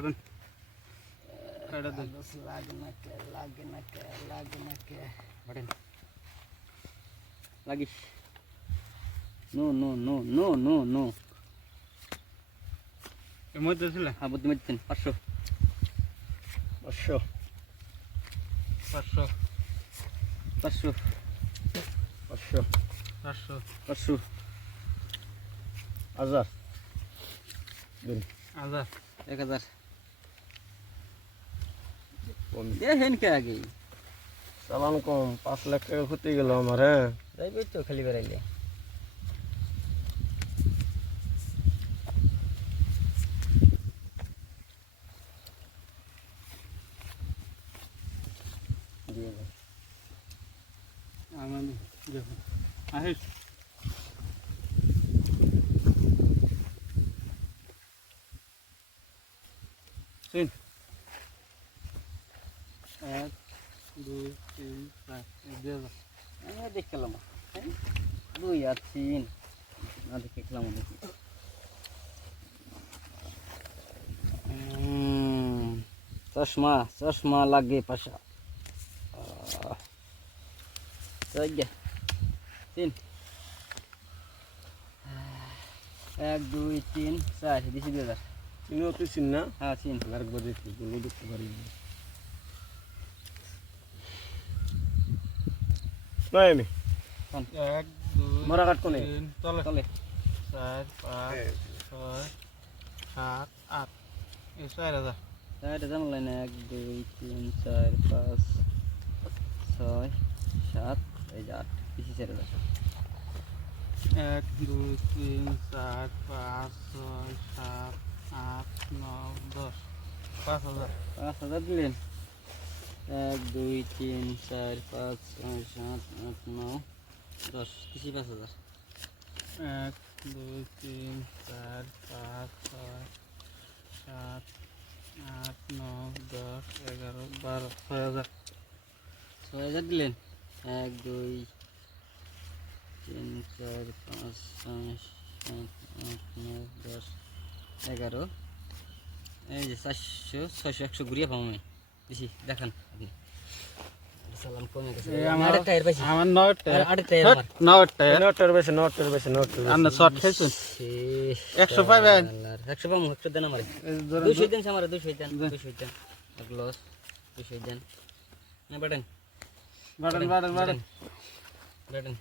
button কাটা দেন লাগে না কে বাটন লাগিস নো এর মধ্যে ছিল হ্যাঁ বুদ্ধি মারছেন 500 500 1000 1000 দেখেন কে আগে চালান কম 5 লাখ টাকা ক্ষতি গেল আমার হ্যাঁ যাইবে তো খালি বেড়াইলে দিয়ে দাও আমার দেখো আহিস তিন 1 2 3 4 দিয়ে দাও আমি দেখলাম 2 আর 3 না দেখলাম নাকি চশমা লাগে পাশা চল 3 1 2 3 4 দিছি 2000 চিনি অতি চিন না হ্যাঁ চিন আরেকবার দেখি গুলো দেখতে পারি নাই আমি 1 2 মারা কাট কোনে 3 চলে চলে 4 5 6 7 8 এই 4000 এটা যেমন লাইন 1 2 3 4 5 6 7 এই যে 8 দিছি 4000 1 2 3 4 5 6 7 8 9 10 5000 5000 দিলেন 1 2 3 4 5 6 7 8 9 10 দিছি 5000 1 2 3 4 5 6 7 8 9 10 11 12 6000 6000 দিলেন 1 2 3 4 5 6 7 8 9 10 11 এই যে 400 600 100 ঘুরিয়ে পাবো আমি দিছি দেখান আপনি সালাম কমে গেছে আমার টায়ার পাইছি আমার নয়টা আড়ে টায়ার আমার নয়টা নটের বেশি আমরা শর্ট খেলছেন 100 পাবেন 100 পাবো 100 দেন আমারে 200 দেন আমারে 200 দেন 200 দেন এক লস 200 দেন না বাটন বাটন বাটন